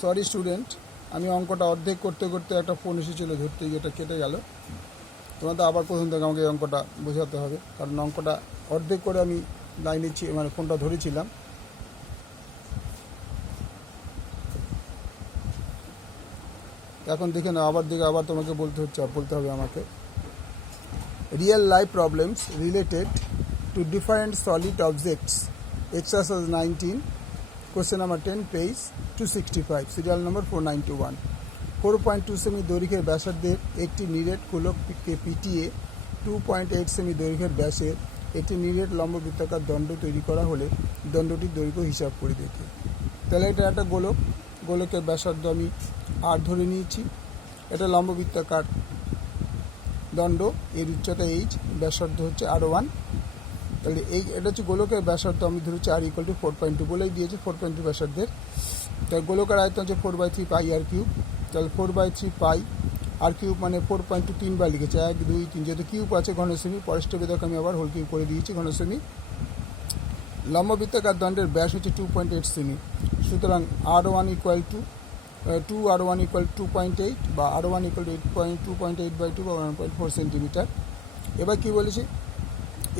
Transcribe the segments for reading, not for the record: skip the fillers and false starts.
Sorry student, আমি অঙ্কটা অর্ধেক করতে করতে একটা ফোন এসেছিল, ধরতে গিয়ে এটা কেটে গেল। তোমাদের আবার প্রথম থেকে আমাকে এই অঙ্কটা বোঝাতে হবে, কারণ অঙ্কটা অর্ধেক করে আমি লাইনে মানে ফোনটা ধরেছিলাম। এখন দেখে না, আবার তোমাকে বলতে হবে আমাকে। Real life problems related to different solid objects, exercise 19, question number 10, page 265, serial number 4921। 4.2 semi দৈর্ঘ্যের ব্যাসার্ধের একটি নিরেট গোলককে পিটিয়ে 2.8 সেমি দৈর্ঘ্যের ব্যাসের একটি নিরেট লম্ববৃত্তাকার দণ্ড তৈরি করা হলে দণ্ডটির দৈর্ঘ্য হিসাব করে দেখে। তাহলে এটা একটা গোলকের ব্যাসার্ধ আমি আর ধরে নিয়েছি, এটা লম্ববৃত্তাকার দণ্ড, এর উচ্চতা h, ব্যাসার্ধ হচ্ছে R1। তাহলে এটা হচ্ছে গোলকের ব্যাসার্ধ, আমি ধরেছি R = 4.2 বলেই দিয়েছে, 4.2 ব্যাসার্ধের। তাহলে গোলকের আয়তন হচ্ছে 4/3 পাই r3। তাহলে 4/3 পাই r3 মানে 4.2 3বার লিখেছে, 1 2 3, যেহেতু কিউব আছে ঘনসেমি, পরেষ্ট বেদক আমি আবার হোল কিউব করে দিয়েছি ঘনসেমি। লম্ববৃত্তাকার দণ্ডের ব্যাস হচ্ছে 2.8 সেমি, সুতরাং R1 = 2.8 বা R1 = 2.8/2 বা 1.4 সেন্টিমিটার। এবার কী বলেছি,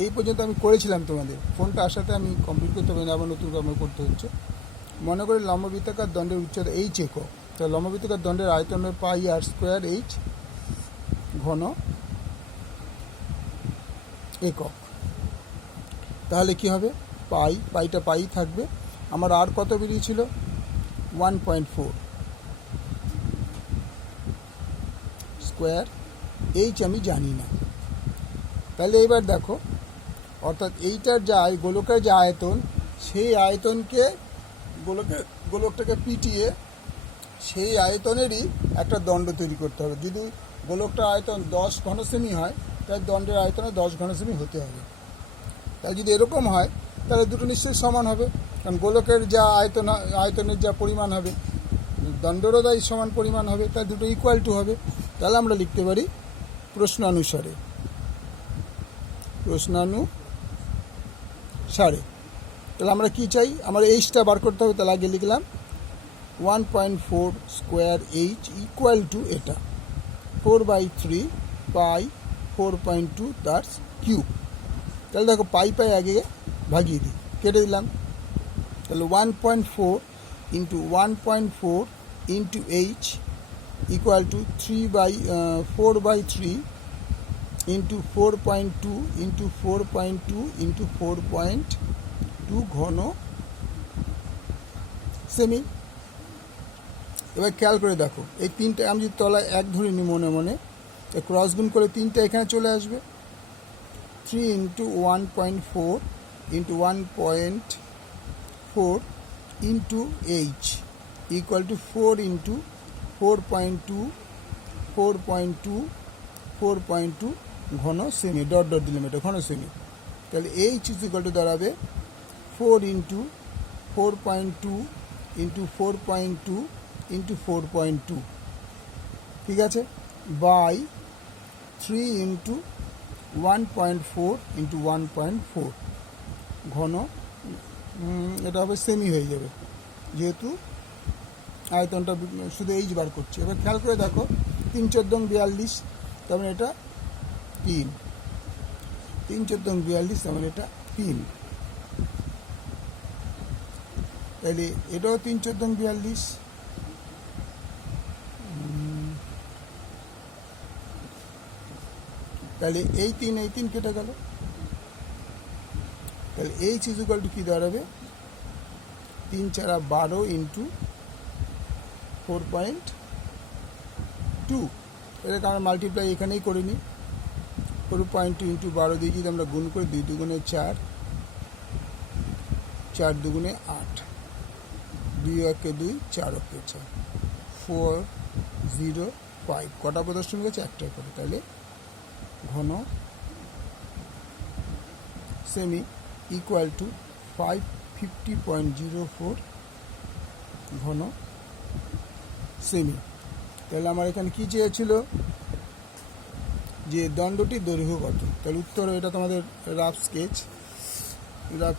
এই পর্যন্ত আমি করেছিলাম, তোমাদের ফোনটা আসাতে আমি কমপ্লিট করতে পারি না, আবার নতুন কর্ম করতে হচ্ছে। মনে করি লম্ববৃত্তাকার দণ্ডের উচ্চতা h একক, তাহলে লম্ববৃত্তাকার দণ্ডের আয়তন পাই r² h ঘন একক। তাহলে কি হবে, পাইটা পাই থাকবে। আমার আর কত বেরিয়েছিল, 1.4 স্কোয়ার, এইচ আমি জানি না। তাহলে এবার দেখো, অর্থাৎ এইটার যা গোলকের যে আয়তন, সেই আয়তনকে গোলকটাকে পিটিয়ে সেই আয়তনেরই একটা দণ্ড তৈরি করতে হবে। যদি গোলকটার আয়তন 10 ঘনসেমি হয়, তাই দণ্ডের আয়তনে 10 ঘনসেমি হতে হবে। তাই যদি এরকম হয়, তাহলে দুটো নিশ্চয়ই সমান হবে, কারণ গোলকের যা আয়তনের যা পরিমাণ হবে, দণ্ডেরও তাই সমান পরিমাণ হবে, তাই দুটো ইকুয়াল টু হবে। তাহলে আমরা লিখতে পারি প্রশ্নানুসারে। তাহলে আমরা কি চাই, আমার এইচটা বার করতে হবে। তাহলে আগে লিখলাম 1.4 স্কোয়ার এইচ ইকুয়াল টু এটা 4/3 পাই 4.2 তার কিউব। তাহলে দেখো পাই আগে ভাগিয়ে দিই, কেটে দিলাম। তাহলে 1.4 × 1.4 × এইচ ইকুয়াল টু 4/3 × 4.2 × 4.2 × 4.2 ঘন সেমি। এবার খেয়াল করে দেখো, এই তিনটে আমি যদি তলায় 1 ধরে নিই মনে মনে, ক্রস গুণ করে 3টা এখানে চলে আসবে। 3 × 1.4 × 1.4 × h ইকুয়াল টু 4 × 4.2 4.2 ঘন সেমি, ডট দিলাম, এটা ঘন সেমি। তাহলে h দাঁড়াবে 4 × 4.2 × 4.2 × 4.2, ঠিক আছে, বাই 3 × 1.4 × 1.4 ঘন, এটা হবে সেমি হয়ে যাবে, যেহেতু আয়তনটা শুধু এইচ বার করছে। এবার খেয়াল করে দেখো, 3 × 14 = 42, তার মানে এটা 3 × 14 = 42, তার মানে এটা 3। তাহলে এটাও 3 × 14 = 42, তাহলে এই 3 কেটে গেল। তাহলে এইচ ইকুয়াল টু কী দাঁড়াবে, 3 × 4 = 12 × 4.2। এটাকে আমরা মাল্টিপ্লাই এখানেই করে নিই, 4.2 × 12 দিয়ে যদি আমরা গুণ করি, 2 × 4, 4 × 8, 2 × 2, 4 × 4, 4 0 5, কটা প্রদর্শন গেছে, একটা করে। তাহলে ঘন সেমি ইকুয়াল টু 550.04 ঘন সেমি। তাহলে আমার এখানে কী চেয়েছিল, যে দণ্ডটির দৈর্ঘ্য কত। তাহলে উত্তর, এটা তোমাদের রাফ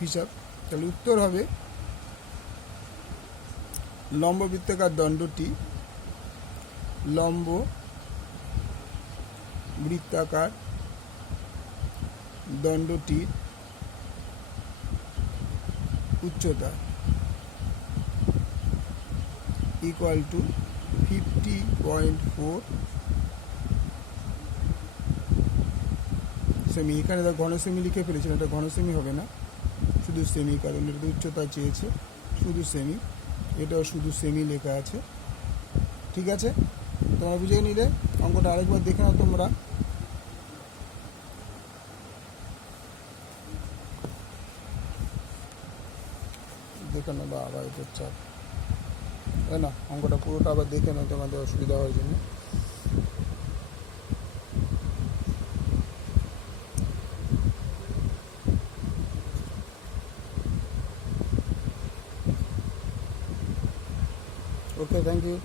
হিসাব। তাহলে উত্তর হবে লম্ব বৃত্তাকার দণ্ডটি লম্ব বৃত্তাকার দণ্ডটির উচ্চতা ইকুয়াল টু 50.4 সেমি। এখানে ঘন সেমি লিখে ফেলেছেন, এটা ঘন সেমি হবে না, শুধু সেমি, কারণ এটা উচ্চতা চেয়েছে, শুধু সেমি, এটাও শুধু সেমি লেখা আছে। ঠিক আছে, তোমরা বুঝে নিলে। অঙ্কটা আরেকবার দেখে নাও তোমরা। দেখে নাও বা আবার এটা চাপ, তাই না? অঙ্কটা পুরোটা আবার দেখে নাও তোমাদের অসুবিধা হওয়ার জন্য। ওকে, থ্যাংক ইউ।